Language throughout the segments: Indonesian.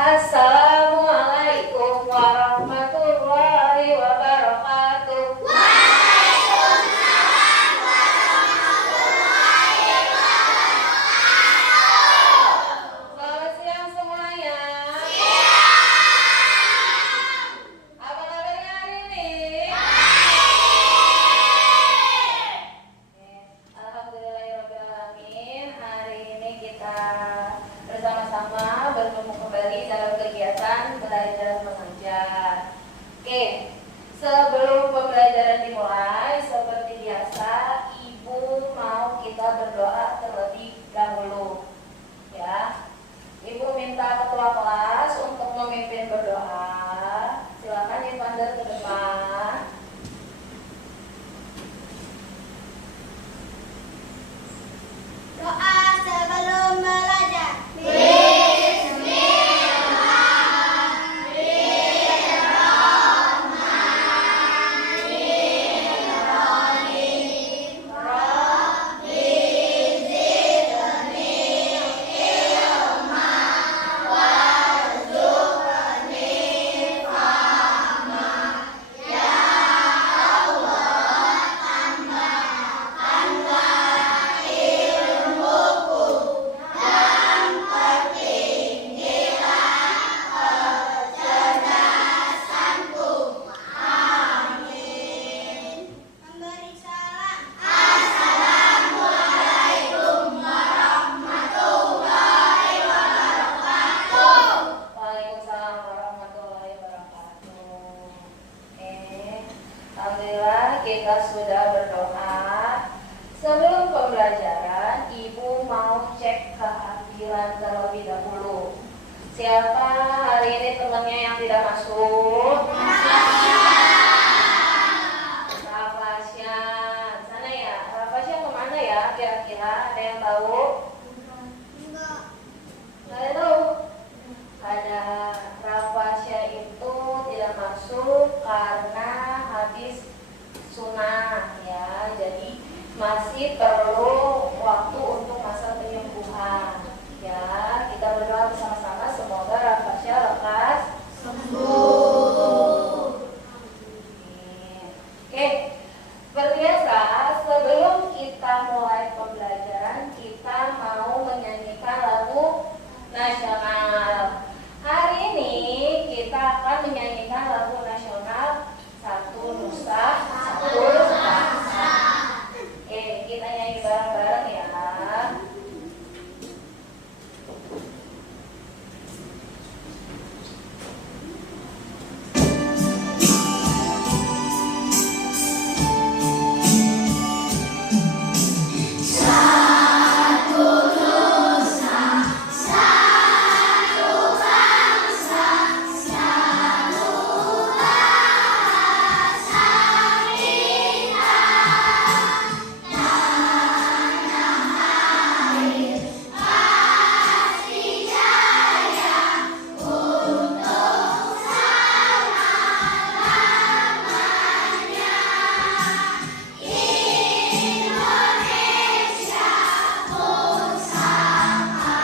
Assalamualaikum warahmatullahi wabarakatuh. Waalaikumsalam warahmatullahi wabarakatuh. Selamat siang semuanya. Siang. Apa kabarnya hari ini? Baik. Alhamdulillahirrahmanirrahim. Hari ini kita bersama-sama bertemu kembali dalam kegiatan belajar mengajar. Oke, sebelum pembelajaran dimulai, seperti biasa, Ibu mau kita berdoa terlebih dahulu. Ya, Ibu minta ketua kelas untuk memimpin berdoa. Silakan Ivander ke depan. Doa sebelum belajar. Bismillahirrahmanirrahim. Rabbi zidni ilma warzuqni fahma. Ya Allah, tambahkanlah ilmuku dan pertinggilah kecerdasanku. Amin. Memberi salam. Assalamualaikum warahmatullahi wabarakatuh. Waalaikumsalam warahmatullahi wabarakatuh. Alhamdulillah kita sudah berdoa. Sebelum pembelajaran, Ibu mau cek kehadiran terlebih dahulu. Siapa hari ini temannya yang tidak masuk? Rafasya. Sana ya. Rafasya kemana ya? Kira-kira ada yang tahu? Enggak. Nggak ada tahu. Ada Rafasya itu tidak masuk karena habis sunat ya. Jadi masih perlu waktu untuk masa penyembuhan. Ya, kita berdoa bersama-sama semoga Rafasya lekas sembuh. Oke, seperti biasa sebelum kita mulai pembelajaran kita mau menyanyikan lagu nasional. Hari ini kita akan menyanyikan lagu nasional Satu Nusa Satu Bangsa. Kita nyanyi bareng-bareng ya. Satu nusa, satu bangsa, satu bahasa kita. Tanah air pasti jaya untuk selama-lamanya. Indonesia pusaka,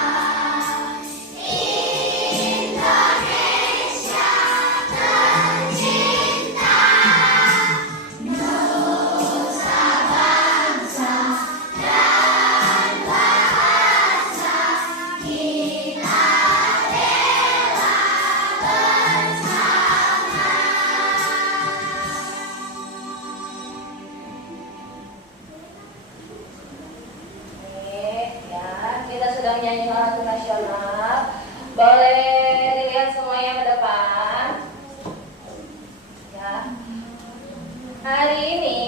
Indonesia tercinta, nusa bangsa dan bahasa kita rela bersama. Ya, kita sudah menyanyi lagu nasional. Boleh dilihat semuanya ke depan. Ya. Hari ini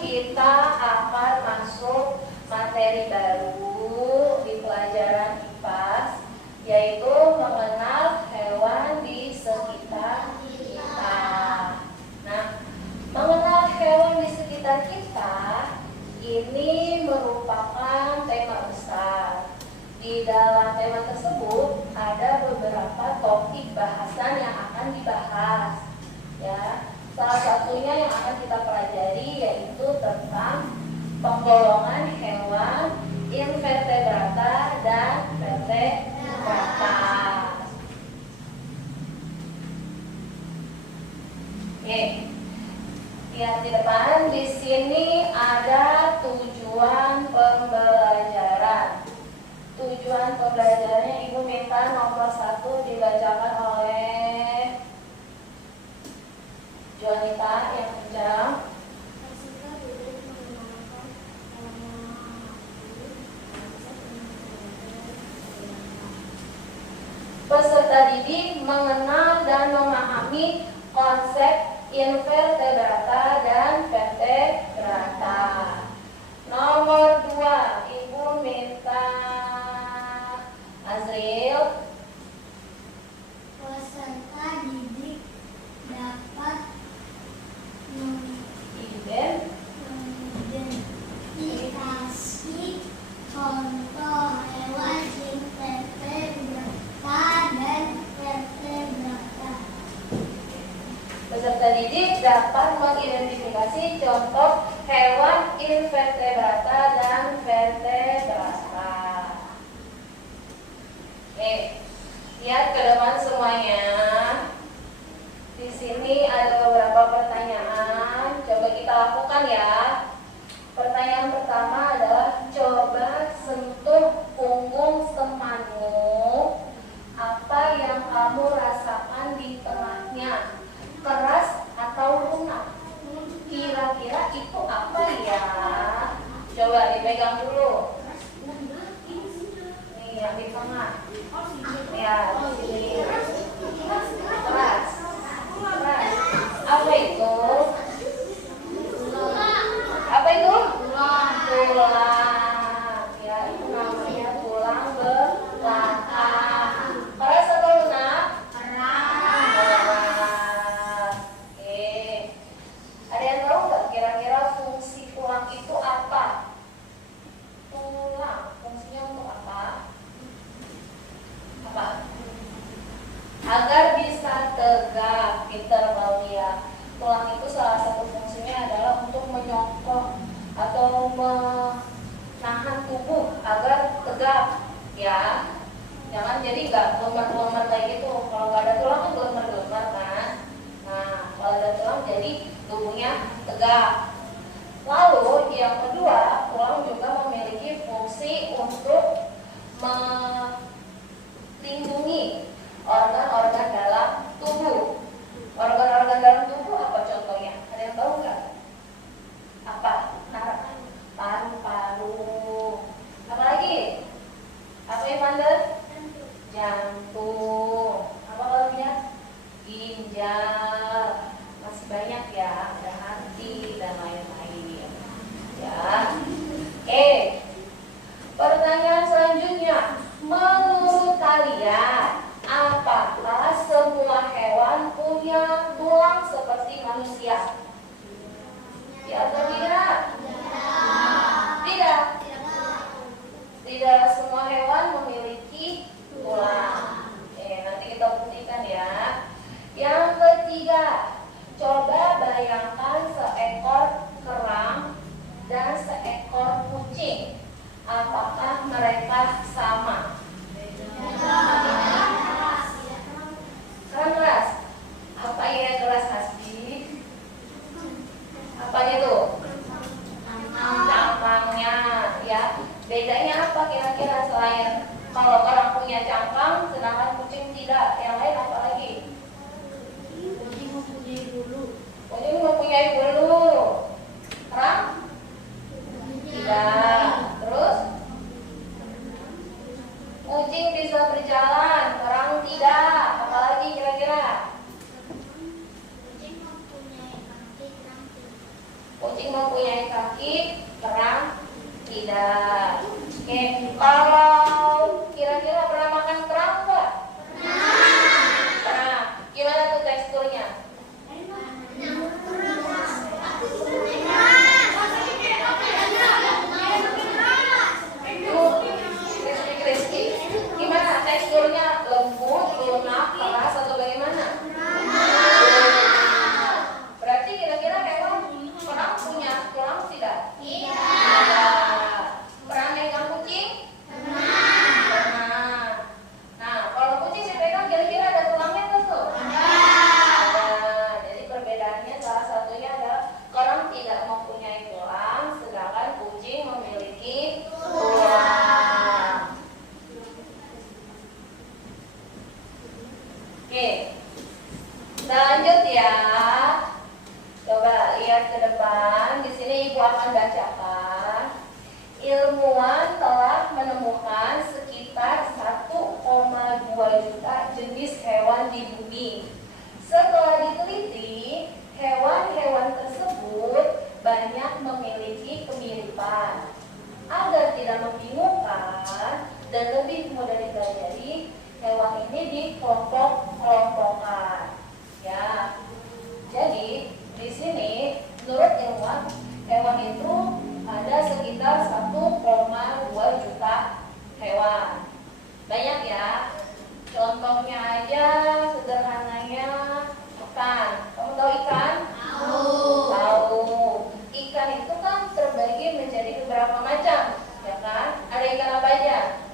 kita akan masuk materi baru di pelajaran IPAS, yaitu mengenal hewan di sekitar kita. Nah, mengenal hewan di sekitar kita ini merupakan tema besar. Di dalam tema tersebut ada beberapa topik bahasan yang akan dibahas. Ya, salah satunya yang akan kita pelajari yaitu tentang penggolongan hewan invertebrata dan vertebrata. Lihat di depan, di sini ada tujuan pembelajaran. Tujuan pembelajarannya Ibu minta nomor 1 dibacakan oleh Jonita yang kencang. Peserta didik mengenal dan memahami konsep invertebrata dan vertebrata. Nomor 2, Ibu minta Azril. Peserta didik dapat mengidentifikasi contoh hewan invertebrata dan vertebrata. Peserta didik dapat mengidentifikasi contoh hewan invertebrata dan vertebrata. Oke, lihat ke depan semuanya. Di sini ada beberapa pertanyaan. Coba kita lakukan ya. Pertanyaan pertama adalah coba sentuh punggung temanmu. Apa yang kamu rasakan di tengahnya? Keras atau lunak? Kira-kira itu apa ya? Coba dipegang dulu. Nih yang di tengah. Ya, di sini. Keras. Keras. Apa itu? Apa itu? Tulang. Ya, itu namanya tulang belakang. Keras atau lunak? Keras. Oke. Ada yang tahu nggak kira-kira fungsi tulang itu apa? Tulang fungsinya untuk apa? Apa? Agar bisa tegak, pintar Claudia. Tulang itu salah satu fungsinya adalah untuk menyokong atau menahan tubuh agar tegak, ya. Jangan jadi nggak gemer-gemer kayak gitu. Kalau nggak ada tulang kan gemer-gemer kan. Nah, kalau ada tulang jadi tubuhnya tegak. Lalu yang kedua, tulang juga memiliki fungsi untuk melindungi organ-organ dalam tubuh. Organ-organ dalam tubuh apa contohnya? Ada yang tahu nggak? Apa? Paru-paru. Apa lagi? Apa yang mandel? Jantung. Apa lagi? Ginjal. Masih banyak ya. Ada hati dan lain-lain. Ya. Oke. Pertanyaan selanjutnya. Menurut kalian, apakah semua hewan punya tulang seperti manusia? Ya atau tidak? Tidak. Tidak semua hewan memiliki tulang. Nanti kita buktikan ya. Yang ketiga, coba bayangkan seekor kerang dan seekor kucing. Apakah mereka sama? Keras. Apa yang keras, Hasbi? Apanya tuh? Cangkangnya, ya. Bedanya apa kira-kira selain kalau orang punya cangkang, sedangkan kucing tidak? Yang lain apa lagi? Kucing mempunyai bulu. Kucing mempunyai bulu. Kerang? Tidak. Terus? Kucing bisa berjalan, kerang tidak. Apalagi kira-kira? Kucing mempunyai kaki, kerang tidak. Kucing mempunyai kaki, kerang tidak. Oke, kalau kira-kira pernah makan kerang enggak? Pernah. Gimana tuh teksturnya? Crispy. Gimana teksturnya? Lembut, lunak, keras atau bagaimana? Berarti kira-kira hewan kerang punya tulang tidak? Tidak. Pernah megang kucing? Pernah. Nah, kalau kucing saya pegang kira-kira ada tulangnya nggak tuh? Ada. Jadi perbedaannya salah satunya adalah Oke, kita lanjut ya. Coba lihat ke depan. Di sini Ibu akan bacakan. Ilmuwan telah menemukan sekitar 1,2 juta jenis hewan di bumi. Setelah diteliti, hewan-hewan tersebut banyak memiliki kemiripan. Agar tidak membingungkan dan lebih mudah dipelajari, hewan ini dikelompok-kelompokkan. Ya, jadi di sini menurut ilmuwan, hewan itu ada sekitar 1,2 juta hewan. Banyak ya. Contohnya aja sederhananya ikan. Kamu tahu ikan? Tahu. Ikan itu kan terbagi menjadi beberapa macam, ya kan? Ada ikan apa aja?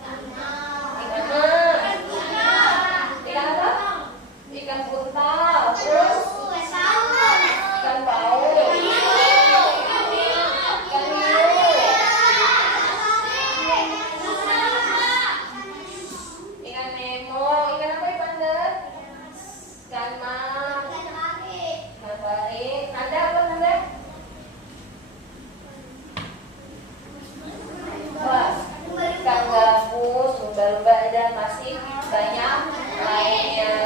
Ikan mas. Ikan apa? Ikan buntal. Terus ikan paus. Ikan nemo. Ikan apa ya, Pander? Ikan mas. Ikan pari. Nanda apa, Nanda? Wah, ikan gabus, lumba-lumba, dan masih banyak lainnya.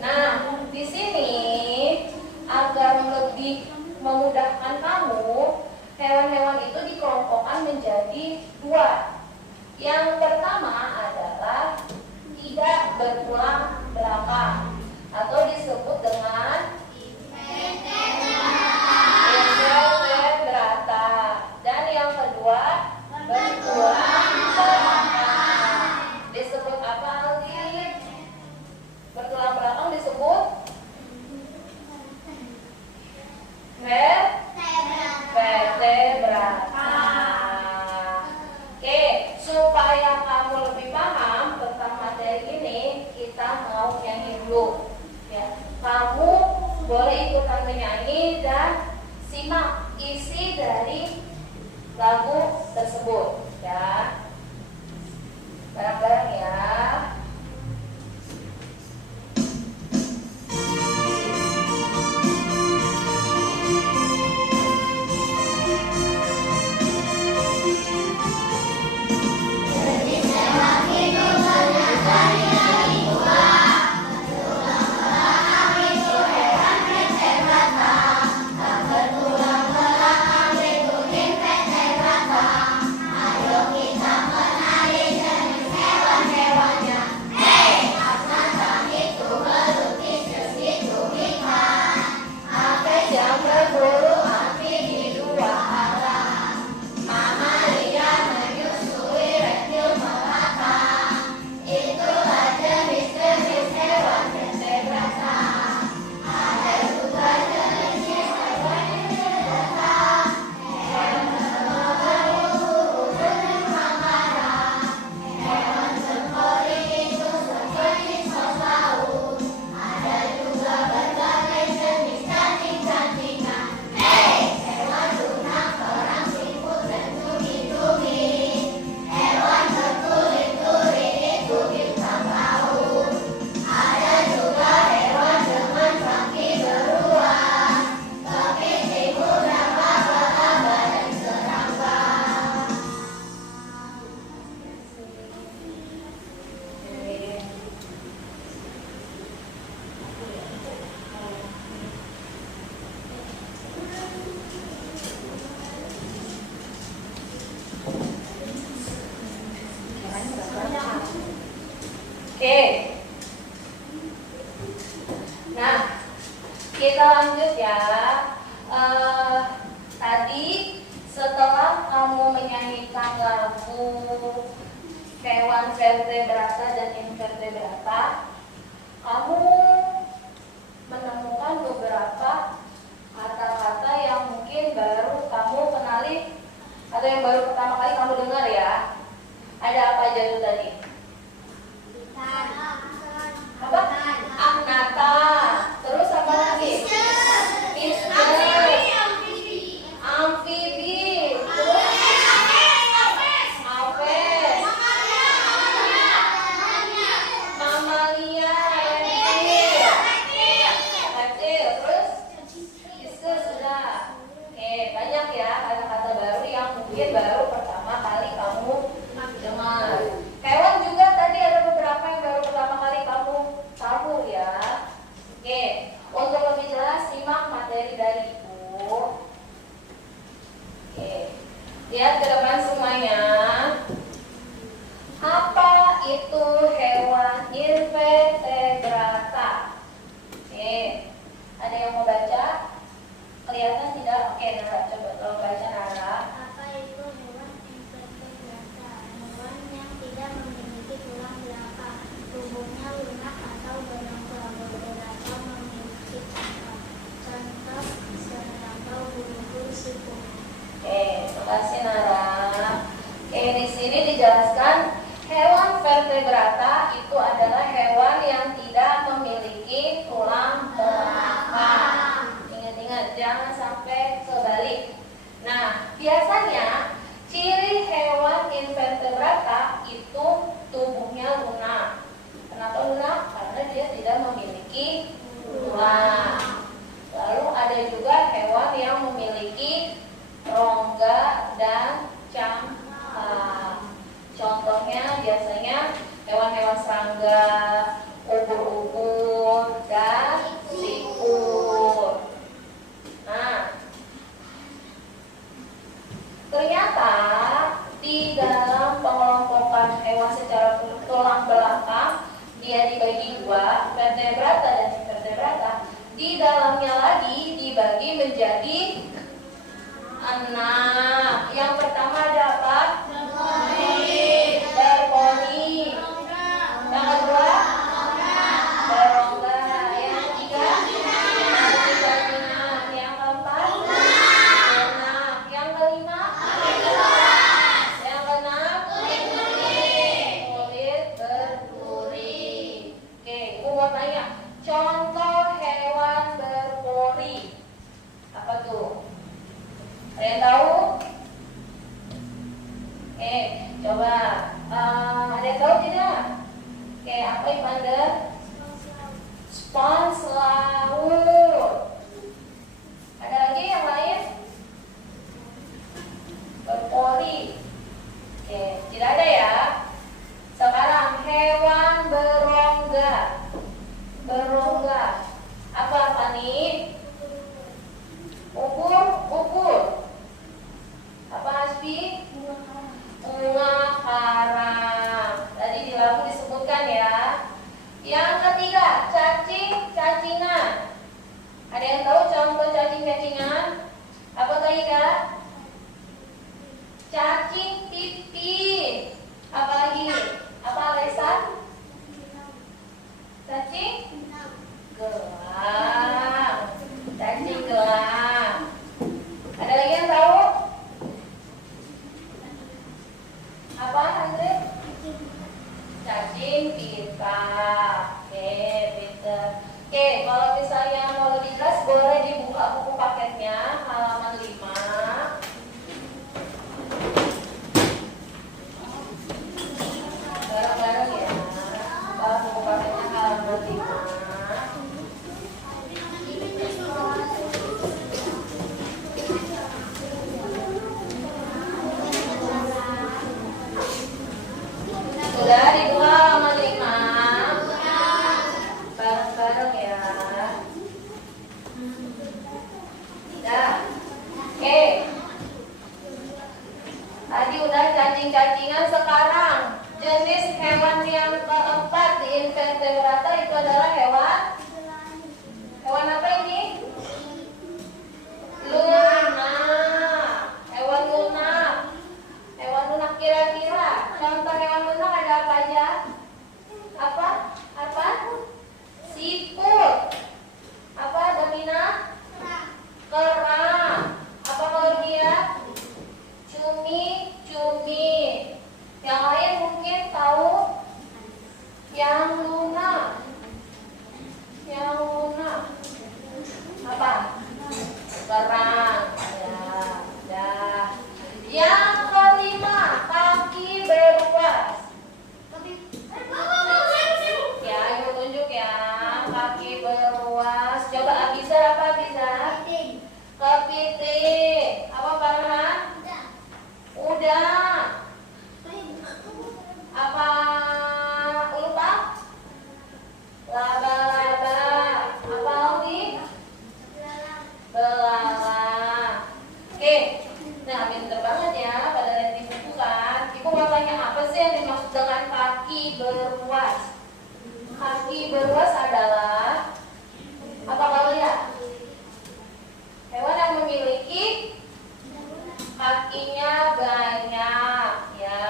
Nah, di sini agar lebih memudahkan kamu, hewan-hewan itu dikelompokkan menjadi 2. Yang pertama adalah tidak bertulang belakang atau disebut dengan invertebrata. Dan yang kedua bertulang belakang. Disebut apa, Aldi? Bertulang belakang disebut vertebrata. Oke, supaya kamu lebih paham tentang materi ini, kita mau nyanyi dulu. Ya, kamu boleh ikutan menyanyi dan simak isi dari lagu tersebut. Ya, bareng-bareng ya. Oke. Nah, kita lanjut ya. Tadi setelah kamu menyanyikan lagu hewan vertebrata dan invertebrata, kamu menemukan beberapa kata-kata yang mungkin baru kamu kenali atau yang baru pertama kali kamu dengar ya. Ada apa aja itu tadi? Apa? Agnatha. Terus apa lagi? Amfibi. Terus Aves. Mamalia. lunak karena dia tidak memiliki tulang. Lalu ada juga hewan yang memiliki rongga dan cangkang. Contohnya biasanya hewan-hewan serangga, ubur-ubur, dan siput. Nah, ternyata di dalam pengelompokan hewan secara tulang belakang dia dibagi dua, vertebrata dan invertebrata. Di dalamnya lagi dibagi menjadi 6. Yang pertama ada apa? Berponi. Yang kedua? Berongga. Yang ketiga? Berjaringan. Yang keempat? Lunak. Yang kelima? Yang keenam? Kulit berduri. Oke, Ibu mau tanya, contoh hewan berpori apa tuh? Ada yang tahu? Oke, coba. Ada yang tahu tidak? Oke, apa Ivander? Spons laut. Ada lagi yang lain? Berpori. Oke, tidak ada ya. Sekarang hewan berongga. Berongga. Apa nih? Ubur. Apa Hasbi? Bunga karang. Tadi di lagu disebutkan ya. Yang ketiga, cacingan. Ada yang tahu contoh cacingan? Apa tadi Kak? Cacing pipih. Apa lagi? Apa Alesa? Cacing gelang. Cacing gelang. Ada lagi yang tahu? Apa Andre? Cacing pita. Oke, pinter. Oke, kalau misalnya mau lebih jelas boleh dibuka buku paketnya halaman 5. Bareng-bareng ya. Buka buku paketnya halaman 5. Sudah dibuka halaman 5. Bareng-bareng ya. Sudah. Oke. Tadi udah cacing-cacingan, sekarang jenis hewan yang keempat di invertebrata itu adalah hewan apa ini? Lunak. Hewan lunak. Hewan lunak kira-kira contoh hewan lunak ada apa aja? Apa? Siput. Apa Damina? Kerang. Apa kalau dia? Cumi. Yang lain mungkin tahu? Yang lunak. Apa? Kerang. Ya. Yang kelima, kaki beruas. Ya, Ibu tunjuk ya. Kaki beruas. Coba Abizar apa Abizar? Kepiting. Apa Farhan? Udang. Apa lupa? Laba-laba. Apa lagi? Belalang. Oke. Nah, pinter banget ya pada lihat buku kan. Ibu mau tanya apa sih yang dimaksud dengan kaki beruas? Kaki beruas adalah apa kalau lihat? Hewan yang memiliki kakinya banyak, ya,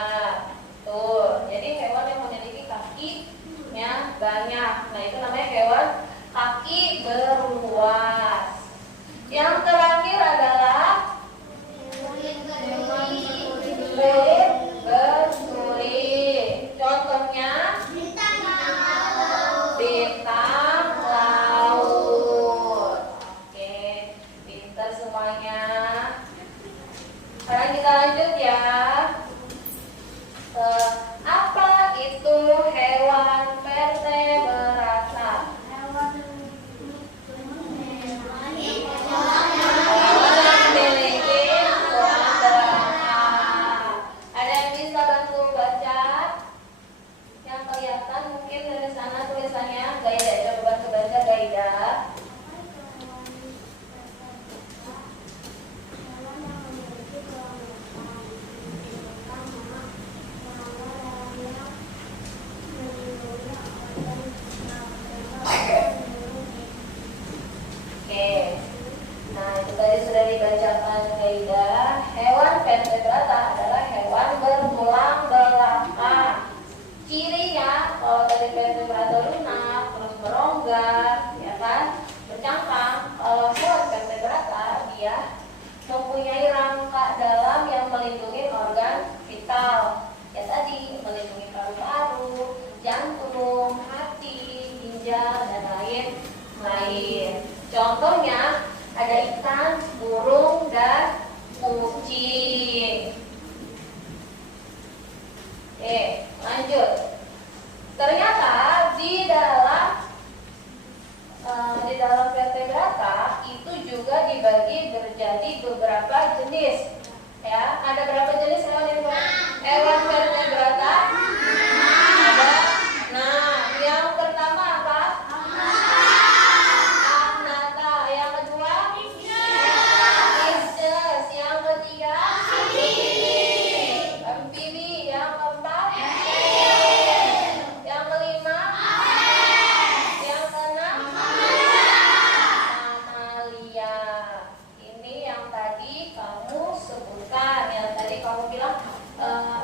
tuh. Jadi hewan yang memiliki kakinya banyak. Nah, itu namanya hewan kaki beruas. Yang terakhir adalah kulit bersuri. Contohnya bintang laut. Oke, pintar semuanya. Sekarang kita lanjut ya. Apa itu hewan vertebrata? Contohnya ada ikan, burung, dan kucing. Oke, lanjut. Ternyata di dalam vertebrata itu juga dibagi menjadi beberapa jenis. Ya, ada berapa jenis hewan vertebrata? Ada. Nah, yang pertama apa? Agnatha. Yang kedua? Fishes. Yang ketiga? Amfibi. Yang keempat? Yang kelima? Yang keenam? Mamalia. Ini yang tadi kamu sebutkan, yang tadi kamu bilang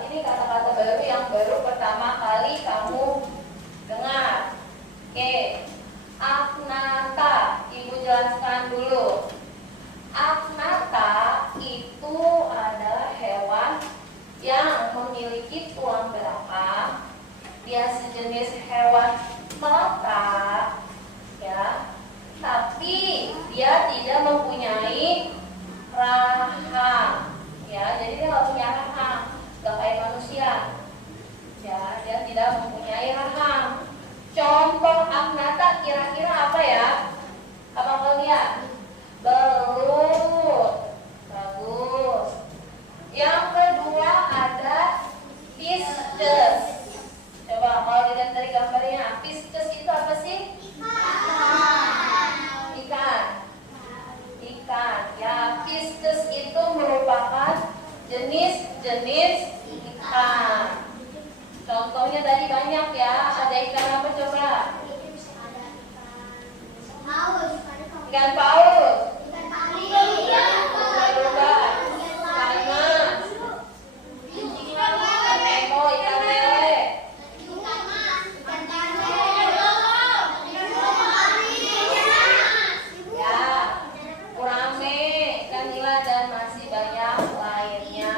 ini kata-kata baru yang baru pertama kali kamu dengar. Oke, Agnatha, Ibu jelaskan dulu. Agnatha itu adalah hewan yang memiliki tulang belakang. Dia sejenis hewan melata, ya, tapi dia tidak mempunyai rahang, ya. Jadi dia nggak punya rahang, nggak kayak manusia, ya. Dia tidak mempunyai rahang. Contoh Agnatha kira-kira apa ya? Apa kalian? Belut. Bagus. Yang kedua ada fishes. Coba kalau dilihat dari gambarnya, fishes itu apa sih? Ikan. Ya, fishes itu merupakan jenis-jenis ikan. Contohnya tadi banyak ya. Ada ikan apa coba? Ikan paus. Ikan lele. Ya, gurame, ikan nila, dan masih banyak lainnya.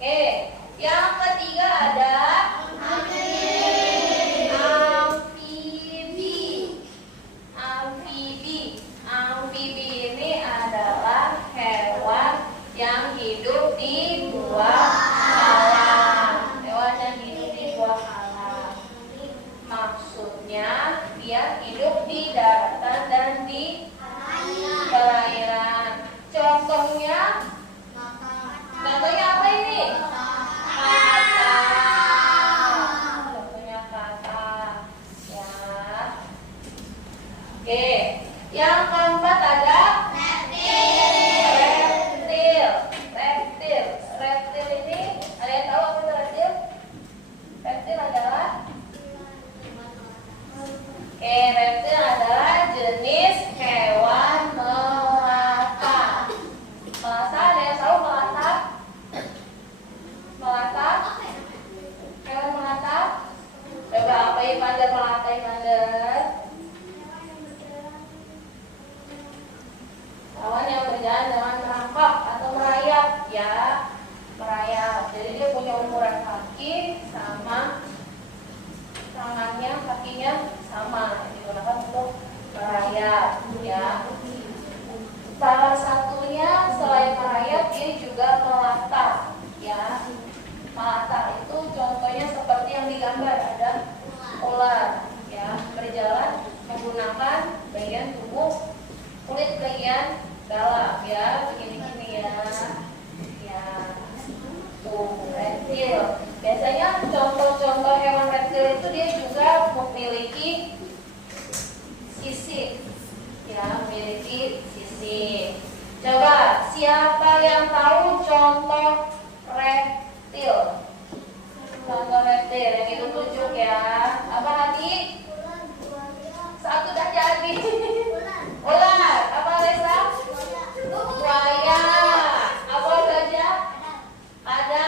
Oke, yang ketiga ada amfibi ini adalah hewan yang hidup di buah alam. Hewan yang hidup di buah alam. Maksudnya dia hidup di daratan dan di perairan. Contohnya apa ini? Kata. Contohnya kata. Ya. Oke. Yang keempat ada reptil ini, ada yang tahu apa itu reptil? Reptil adalah reptil adalah jenis hewan melata. Ada yang tahu melata? Hewan melata? Coba apa Ivander, melata Ivander? Hewan yang berjalan dengan merangkak atau merayap, ya, merayap. Jadi dia punya ukuran kaki sama tangannya, kakinya sama, digunakan untuk merayap, ya. Salah satunya selain merayap dia juga melata, ya. Melata itu contohnya seperti yang digambar, ada ular, ya, berjalan menggunakan bagian tubuh kulit bagian dalam, ya, begini-gini, ya. Ya, tuh reptil. Biasanya contoh-contoh hewan reptil itu dia juga memiliki sisik, ya, memiliki sisik. Coba siapa yang tahu contoh reptil? Contoh reptil yang itu tunjuk ya. Apa lagi? Satu dah jadi. Ular. Apa Lesa? Buaya. Apa saja? Ada.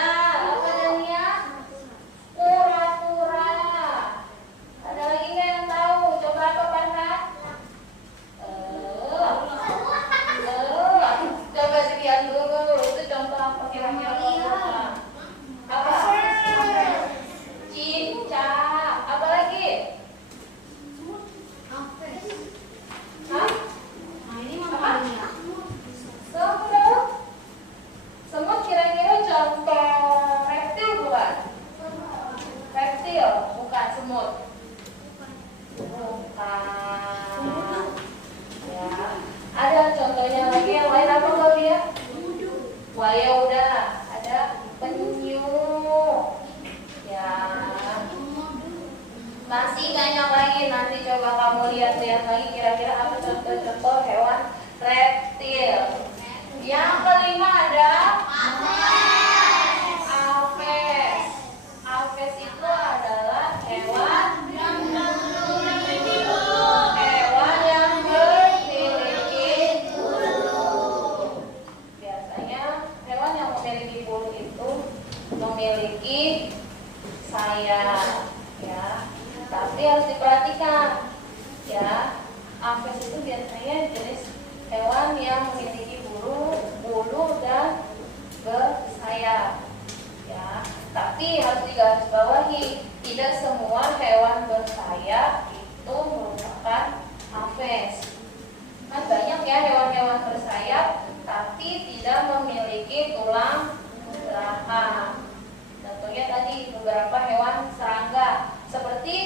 Apa namanya? Kura-kura. Ada lagi nggak nanti coba kamu lihat-lihat lagi kira-kira apa contoh-contoh hewan reptil. Yang kelima ada aves. Aves itu adalah hewan yang memiliki bulu. Biasanya hewan yang memiliki bulu itu memiliki sayap, ya. Tapi harus diperhatikan, ya. Aves itu biasanya jenis hewan yang memiliki bulu dan bersayap, ya. Tapi harus digarisbawahi, tidak semua hewan bersayap itu merupakan aves. Kan banyak ya hewan-hewan bersayap, tapi tidak memiliki tulang belakang. Contohnya tadi beberapa hewan serangga, seperti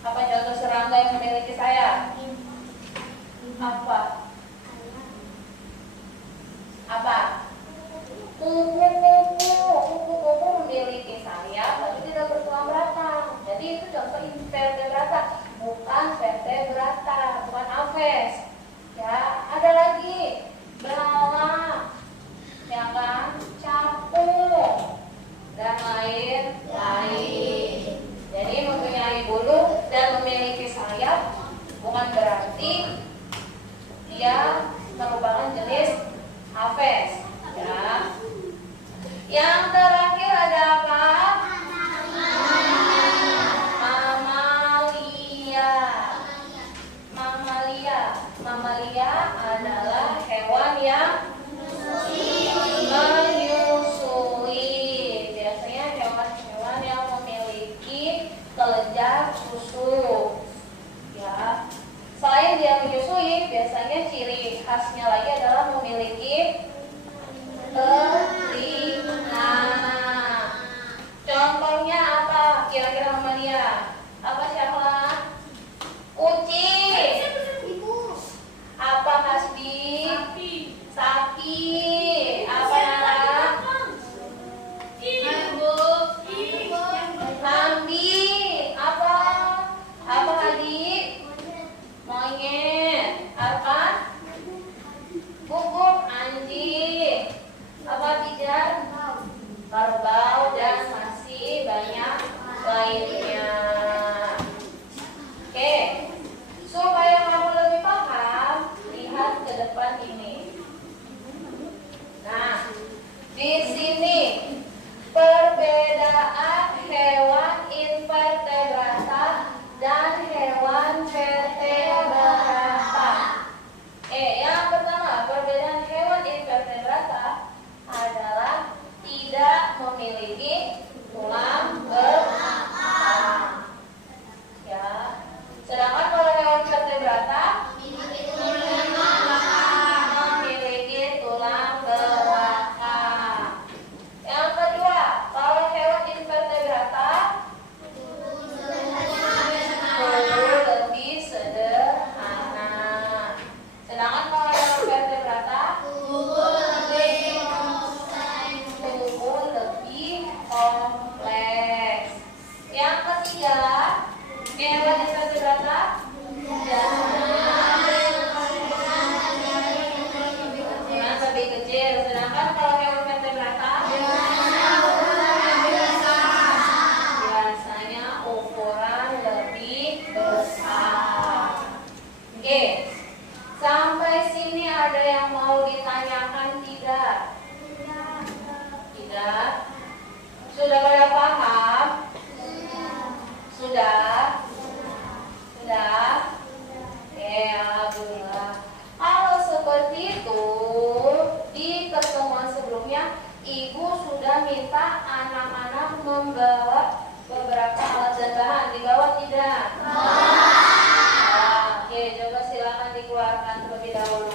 apa contoh serangga yang memiliki sayap? Apa? Kupu-kupu memiliki sayap tapi tidak bertulang belakang. Jadi itu contoh invertebrata, bukan vertebrata, bukan aves. Ya, ada lagi belalang, ya kan, capung dan lain-lain. Jadi mempunyai bulu dan memiliki sayap bukan berarti dia merupakan jenis aves, ya. Yang terakhir ada apa? Mamalia. Mamalia adalah hewan yang menyusui. Biasanya hewan-hewan yang memiliki kelenjar susu, ya. Selain dia menyusui, biasanya ciri khasnya lagi adalah memiliki telinga. Contohnya apa? Kira-kira mamalia. Apa siapa? Kucing. Apa Hasbi? Sapi. Apa Nara? Kambing. Apa Hadi? Monyet. Apa? Guguk. Anjing. Apa pijar? Kerbau dan masih banyak lainnya. Oke, supaya kamu lebih paham, lihat ke depan ini. Nah, di sini perbedaan hewan invertebrata dan hewan vertebrata. Yang pertama, perbedaan hewan invertebrata adalah tidak memiliki tulang belakang, ya. Sedangkan kalau hewan vertebrata memiliki tulang belakang. Yang kedua, kalau hewan invertebrata lebih sederhana. Sedangkan kalau hewan vertebrata lebih kompleks. Yang ketiga, hewan invertebrata yang lebih kecil. Sedangkan kalau hewan vertebrata biasanya ukuran lebih besar. Oke, sampai sini ada yang mau ditanyakan tidak? Tidak? Sudah pada paham? Sudah? Oke, alhamdulillah. Kalau seperti itu, di pertemuan sebelumnya Ibu sudah minta anak-anak membawa beberapa alat dan bahan. Dibawa tidak? Oke, coba silakan dikeluarkan terlebih dahulu.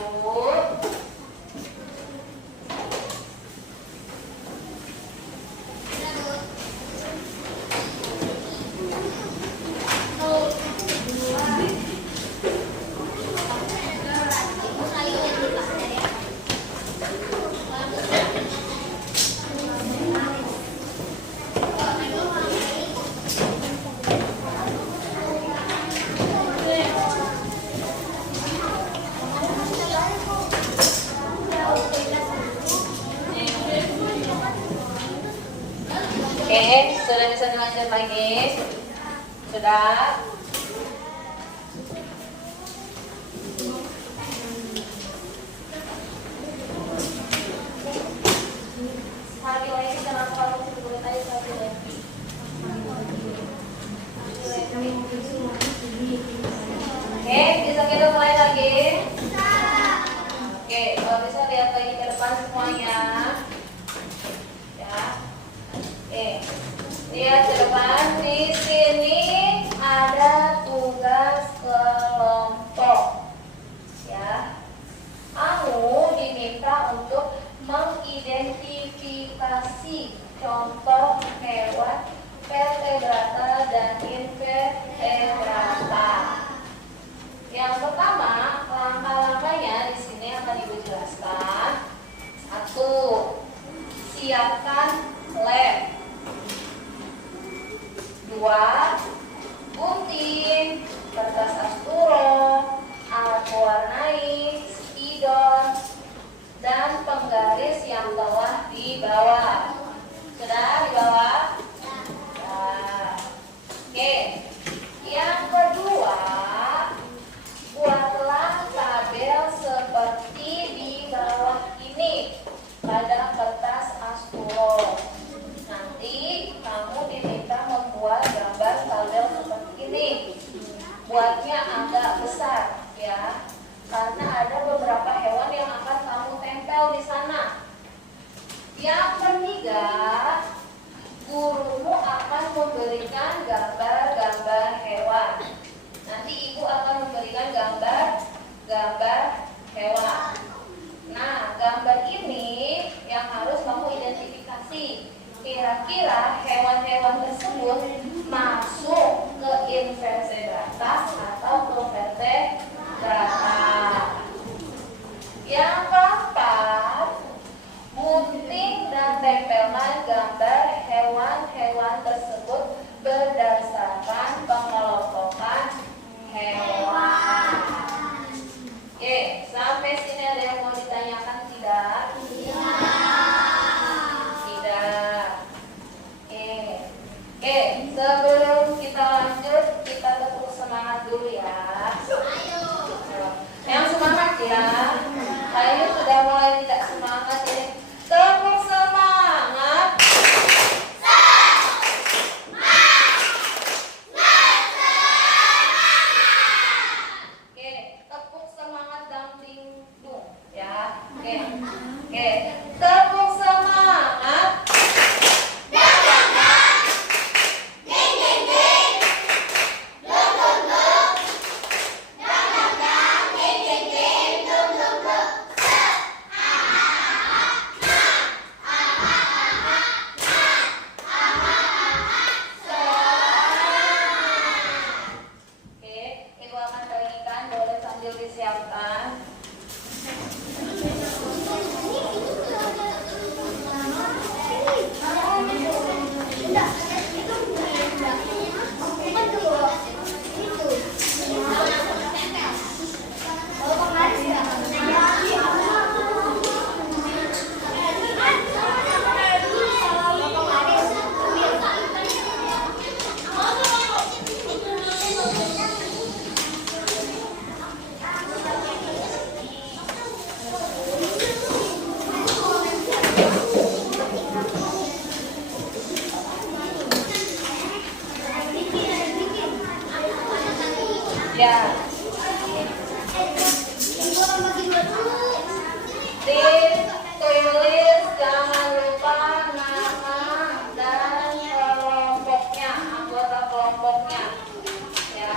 Sudah? Sabi lagi kenapa kamu sebut tadi sabi lagi? Oke, bisa kita mulai lagi? Oke, kalau bisa lihat lagi ke depan semuanya. Ya. Oke. Lihat ke depan. Di sini ada tugas kelompok. Ya. Kamu diminta untuk mengidentifikasi contoh hewan vertebrata dan invertebrata. Yang pertama, langkah-langkahnya di sini akan Ibu jelaskan. 1. Siapkan lem. 2. Gunting, kertas asturo, alat pewarnai, spidol, dan penggaris yang telah dibawa. Sudah dibawa? Nah. Oke. Yang kedua, buatlah tabel seperti di bawah ini pada kertas asturo. Nanti kamu diminta membuat gambar tabel seperti ini. Buatnya agak besar ya, karena ada beberapa hewan yang akan kamu tempel di sana. Yang ketiga, gurumu akan memberikan gambar-gambar hewan. Nanti ibu akan memberikan gambar hewan. Nah, gambar ini yang harus kamu identifikasi. Kira-kira hewan-hewan tersebut masuk ke invertebrata atau ke vertebrata. Yang keempat, gunting dan tempelkan gambar hewan-hewan tersebut berdasarkan pengelompokan hewan. Oke, sampai sini ada yang mau ditanyakan tidak? Tidak. Oke, sebelum kita lanjut, kita tepuk semangat dulu ya. Yang semangat ya. Kayaknya sudah mulai tidak semangat ini. Tepuk semangat. Oke, tepuk semangat dangdingdung ya. Oke. Tepuk semangat. Ibu akan bagikan, boleh sambil disiapkan. Ya. Ditulis, jangan lupa nama dan kelompoknya, anggota kelompoknya. Ya.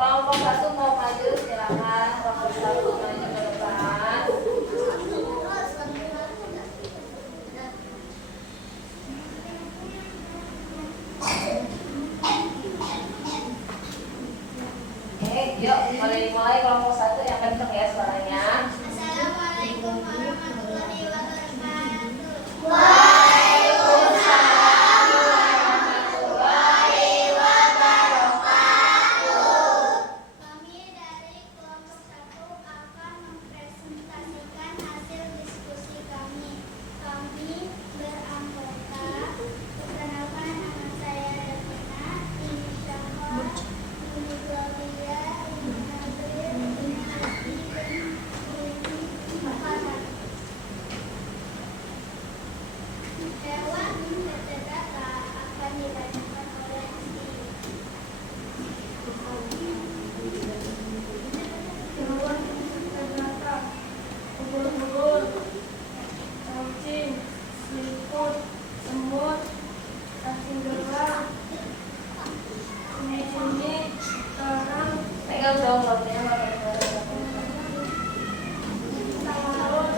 Kelompok 1 mau maju, silakan. Kelompok 1 maju ke depan. Oke, yuk mulai dimulai kelompok 1 yang kenceng ya suaranya. Assalamualaikum warahmatullahi wabarakatuh. Waalaikumsalam warahmatullahi wabarakatuh. Kami dari kelompok 1 akan mempresentasikan hasil diskusi kami. Kami beranggota, perkenalkan nama saya Davina, insyaallah Budi Claudia, Ibnu Nabil, Ibnu Asti, dan Ibnu Farhan. Hewan vertebrata akan ditanyakan oleh Asti. Hewan vertebrata, ubur-ubur, cacing, siput, semut, cacing gelar, kunyit-kunyit, kerang, Pegang dong rambutnya pakai laut,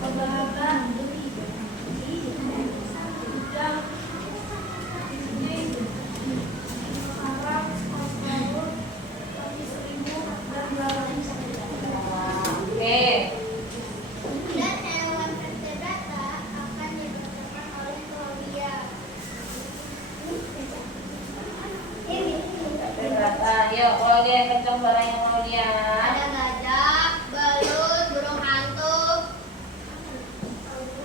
kebahagiaan, udang, kucing, harap, kos laut, kaki seribu, dan belalang. Oke. Dan hewan vertebrata akan dibacakan oleh Claudia. Vertebrata. Yuk, kalau dia yang kenceng suaranya mau dia. Ada gajah, belut, burung hantu,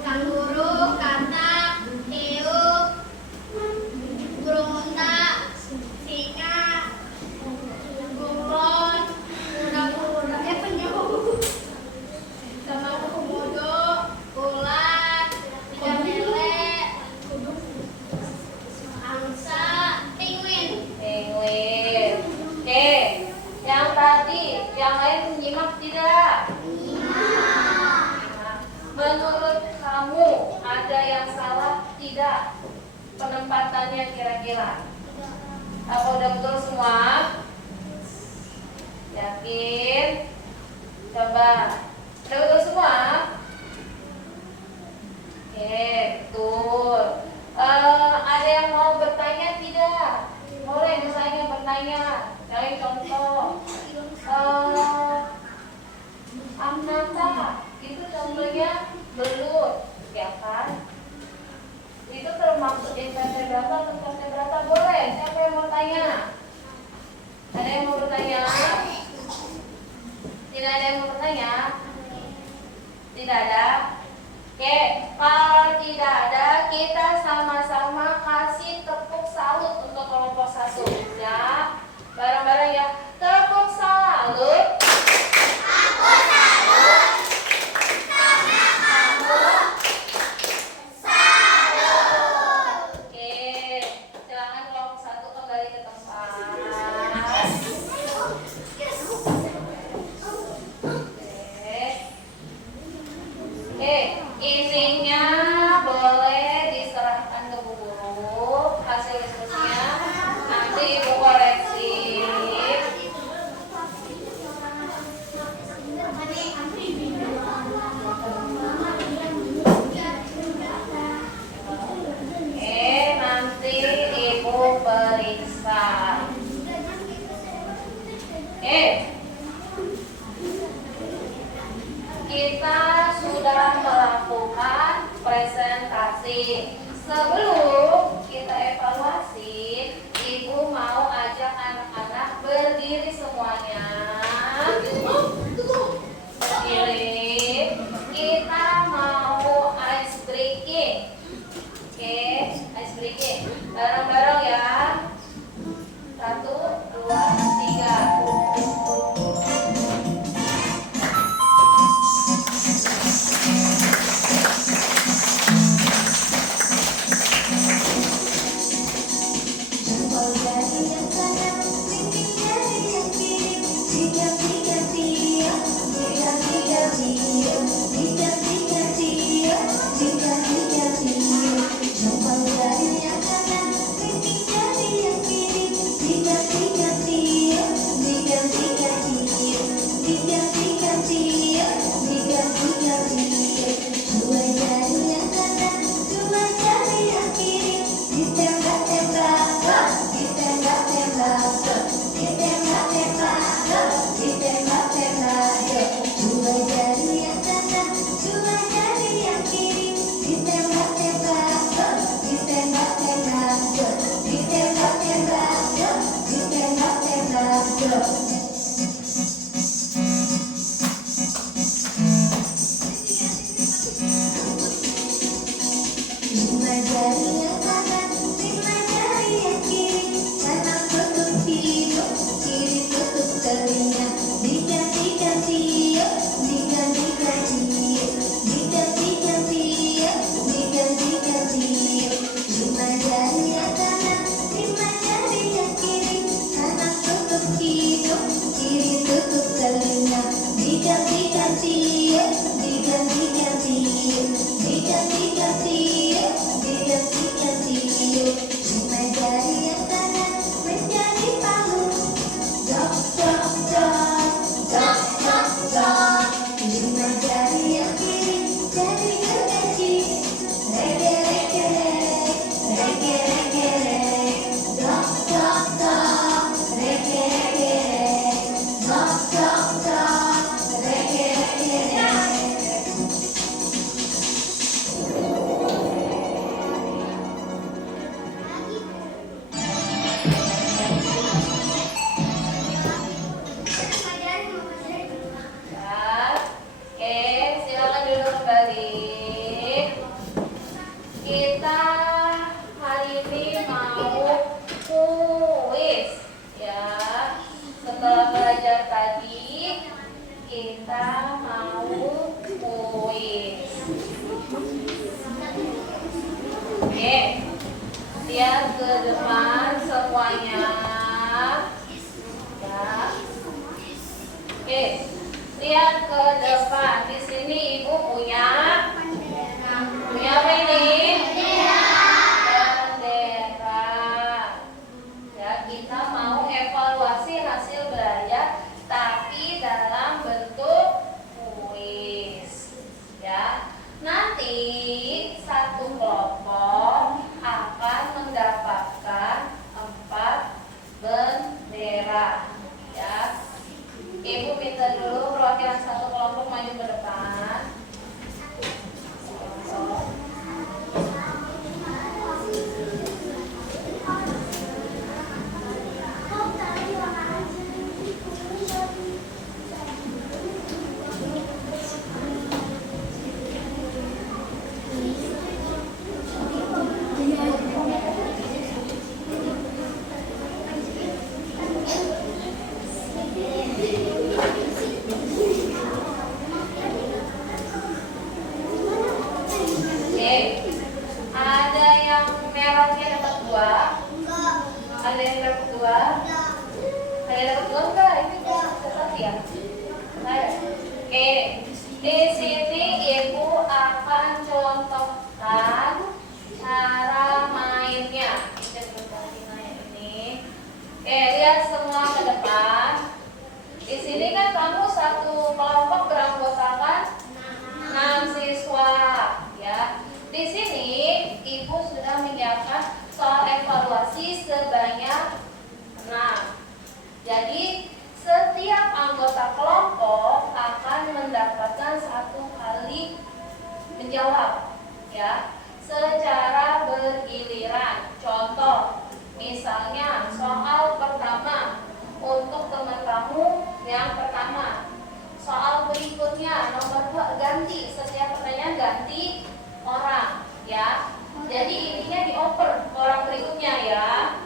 kanguru, katak, hiu, burung unta, singa, bunglon, kura-kura, penyu, sama komodo, ular, ikan lele, angsa, penguin. Penguin. Oke. Yang tadi, yang lain menyimak tidak? Menurut kamu ada yang salah tidak? Penempatannya kira-kira? Apa udah betul semua? Yakin? Coba. Udah betul semua? Oke, betul. Ada yang mau bertanya tidak? Boleh misalnya bertanya. Cari contoh. Amnata, itu contohnya belut, ya kan? Itu termasuk invertebrata atau vertebrata? Boleh. Siapa yang mau tanya? Ada yang mau bertanya? Tidak ada yang mau bertanya? Tidak ada? Oke, kalau tidak ada, kita sama-sama kasih tepuk salut untuk kelompok 1 ya. Bareng-bareng ya. Tepuk salut. Oke, silakan kelompok 1 kembali ke tempat. Oke, isinya boleh diserahkan ke Bu Guru. Hasil diskusinya nanti Ibu koreksi. Nanti Ibu periksa. Kita sudah melakukan presentasi. Sebelum kita evaluasi, Ibu mau ajak anak-anak berdiri semuanya. Berdiri. Kita mau ice breaking. Oke, ice breaking. Bareng-bareng ya. 1, 2, 3. Setelah belajar tadi, kita mau kuis. Oke, lihat ke depan semuanya. Ya. Oke, lihat ke depan. Di sini ibu punya apa ini? Bendera. Ya, kita mau evaluasi hasil belajar, tapi dalam bentuk kuis. Ya, nanti satu kelompok akan mendapatkan 4 bendera. Ya, ibu minta dulu perwakilan satu kelompok maju ke depan. Oke, ada yang merahnya dapat 2, ada yang dapat 2, ada yang dapat 2 enggak? Ini satu ya? Ada. Oke, di sini ibu akan contohkan cara mainnya. Ini. Oke, lihat semua ke depan. Di sini kan kamu satu kelompok beranggotakan 6 siswa, ya. Di sini ibu sudah menyiapkan soal evaluasi sebanyak 6. Jadi setiap anggota kelompok akan mendapatkan 1 kali menjawab, ya, secara bergiliran. Contoh, misalnya soal pertama untuk teman kamu yang pertama. Soal berikutnya nomor 2 ganti, setiap pertanyaan ganti orang, ya. Jadi intinya dioper ke orang berikutnya, ya.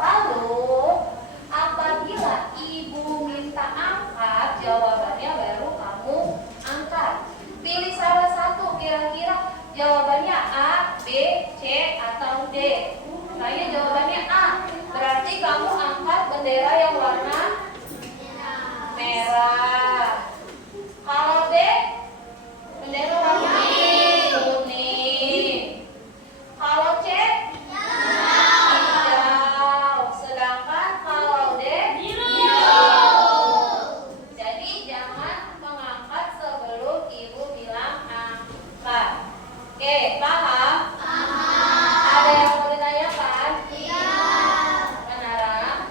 Lalu apabila ibu minta angkat jawabannya, baru kamu angkat. Pilih salah satu, kira-kira jawabannya A, B, C, atau D. Kayaknya jawabannya A, berarti kamu angkat bendera yang warna merah. Kalau B, bendera warna kuning. Kalau C, hijau. Sedangkan kalau D, biru. Jadi jangan mengangkat sebelum ibu bilang angkat. Oke, paham? Ada yang mau ditanyakan? Menara?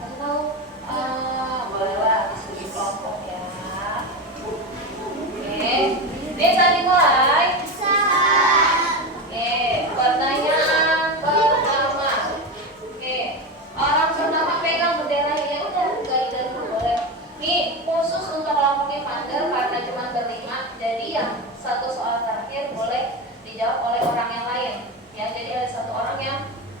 Atau bolehlah diskusi kelompok, ya. Oke, bisa dimulai. Oke, pertanyaan pertama. Oke, orang pertama pegang bendera, ya udah dari boleh. Nih khusus untuk kelompok Evander karena cuma berlima, jadi yang satu soal terakhir boleh dijawab oleh orang yang lain. Ya, jadi ada 1 orang yang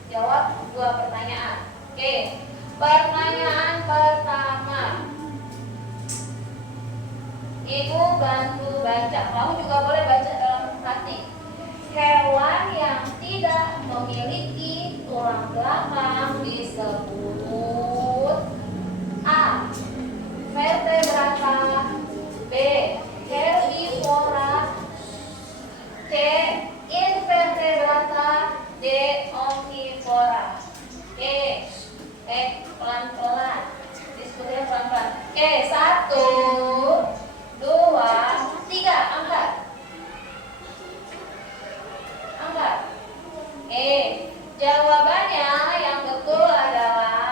jawab 2 pertanyaan. Oke, pertanyaan pertama. Ibu bantu baca. Kamu juga boleh baca dalam hati. Hewan yang tidak memiliki tulang belakang disebut A, vertebrata, B, herbivora, C, invertebrata, D, omnivora. Pelan-pelan. Diskusinya pelan-pelan. Oke, 1, 2, 3, angkat. Angkat. Jawabannya yang betul adalah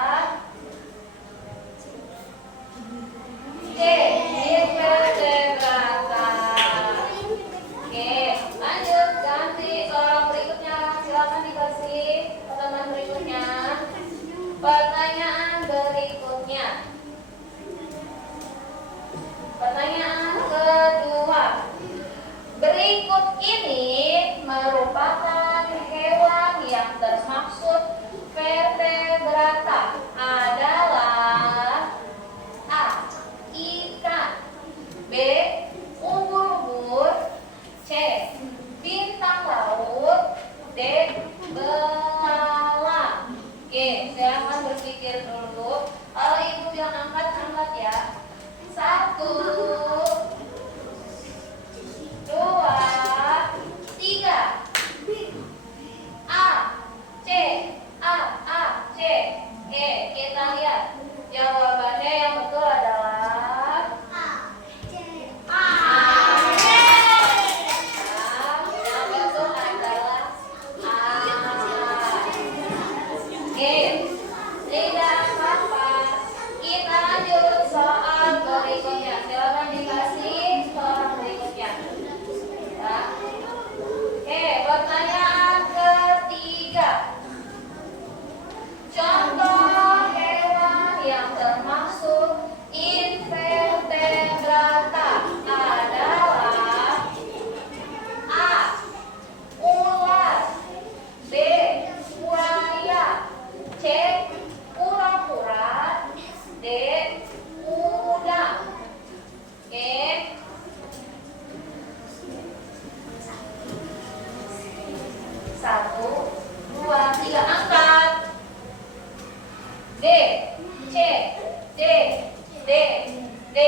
Oke, silakan berpikir dulu. Kalau ibu bilang angkat, angkat ya. 1, 2, 3. A, C, A, C. Oke, kita lihat. Jawabannya yang betul adalah A. Yang betul adalah A. Oke, tidak apa-apa. Kita lanjut soal berikutnya. Silakan dikasih soal berikutnya. Ya. Oke, pertanyaan ketiga. Contoh hewan yang termasuk invertebrata adalah A. Ular, B. Buaya, C. Kura-kura, D. Udang. Oke. 1, 2, 3, angkat. D, C, D, D, D.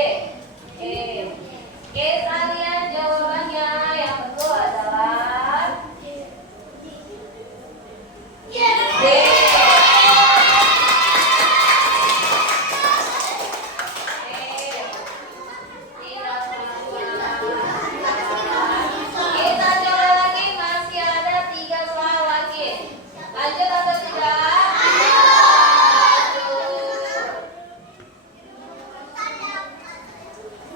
Oke, kalian jawabannya yang betul adalah D. Kita coba lagi, masih ada 3 soal lagi. Lanjut atau tidak?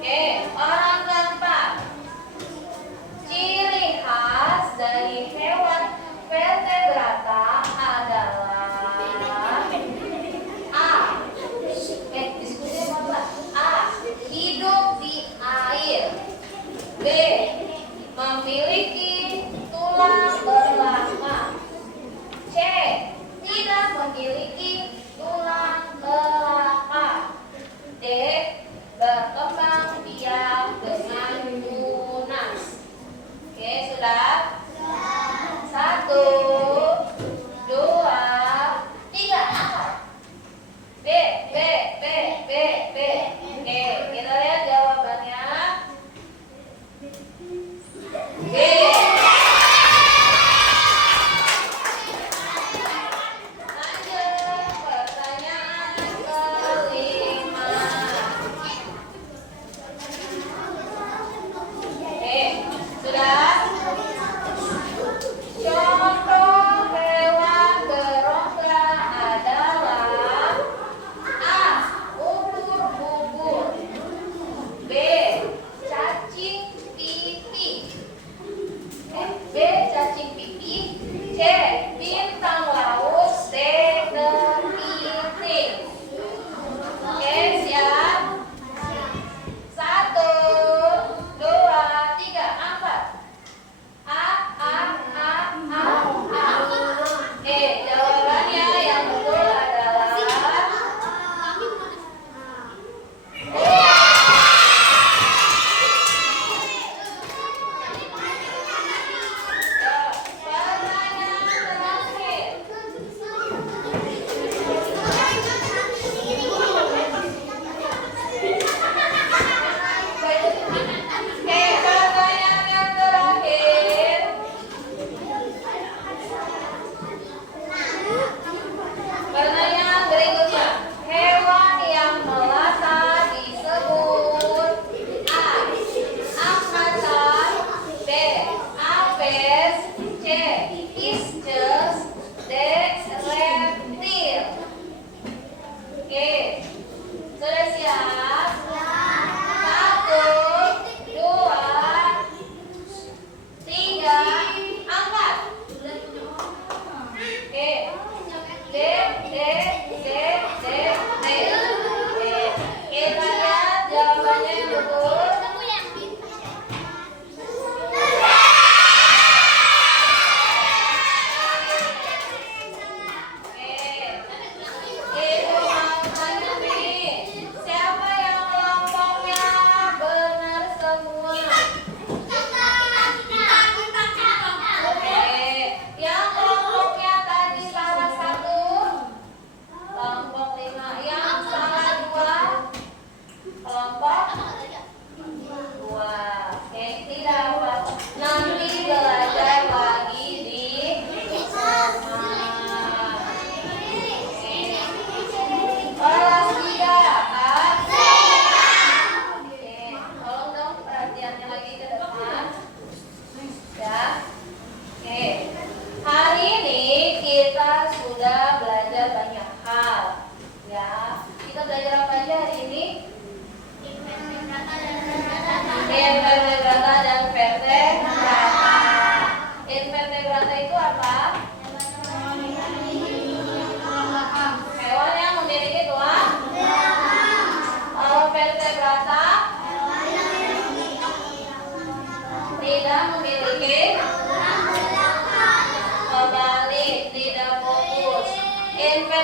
Oke, orang keempat. Ciri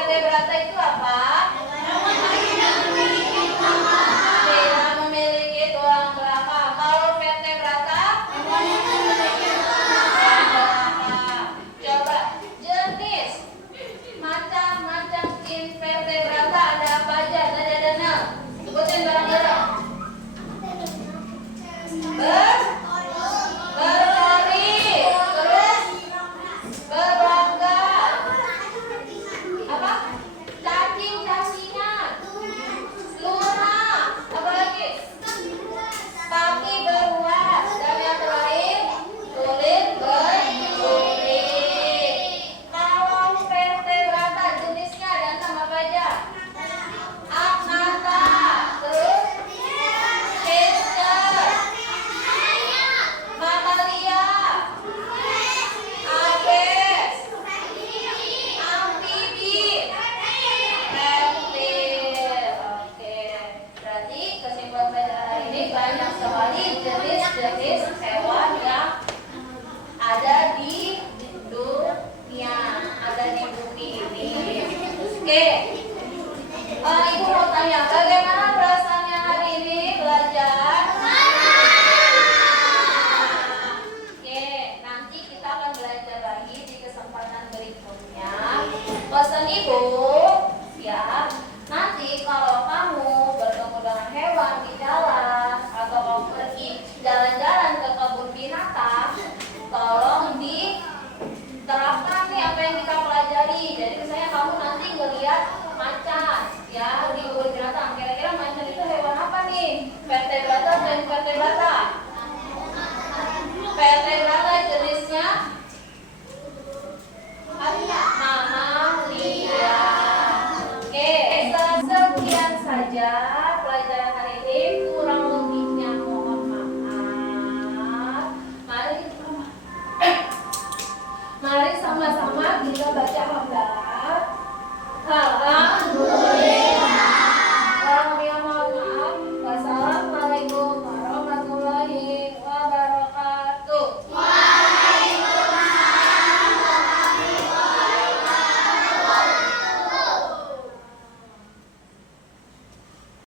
vertebrata itu apa? Tidak memiliki tulang belakang. Kalau vertebrata? Coba jenis macam-macam invertebrata ada apa aja? Tadi ada 6. Sebutin bareng-bareng. Berlari, terus berlangga, apa? Cacing-cacingan, lunak, apa lagi? Kaki beruas, dan yang terakhir kulit berkulit. Kalau vertebrata jenisnya ada 6 apa aja? Agnatha, terus Chester, Mamalia, Aves, amfibi, reptil. Oke, berarti kesimpulan pelajaran hari ini banyak sekali jenis-jenis hewan yang ada di dunia, ada di bumi ini. Oke, Ibu mau tanya, bagaimana perasaannya hari ini belajar? Oke, nanti kita akan belajar lagi di kesempatan berikutnya. Pesan Ibu, ya, nanti kalau kamu bertemu dengan hewan di jalan atau kamu pergi jalan-jalan ke kebun binatang, tolong diterapkan nih apa yang kita pelajari. Jadi misalnya kamu nanti ngelihat macan, ya, di kebun binatang. Kira-kira macan itu hewan apa nih? Vertebrata atau invertebrata? Vertebrata jenisnya mamalia. Oke, sekian saja pelajaran hari ini. Kurang lebihnya mohon maaf. Mari sama-sama kita baca hamdalah.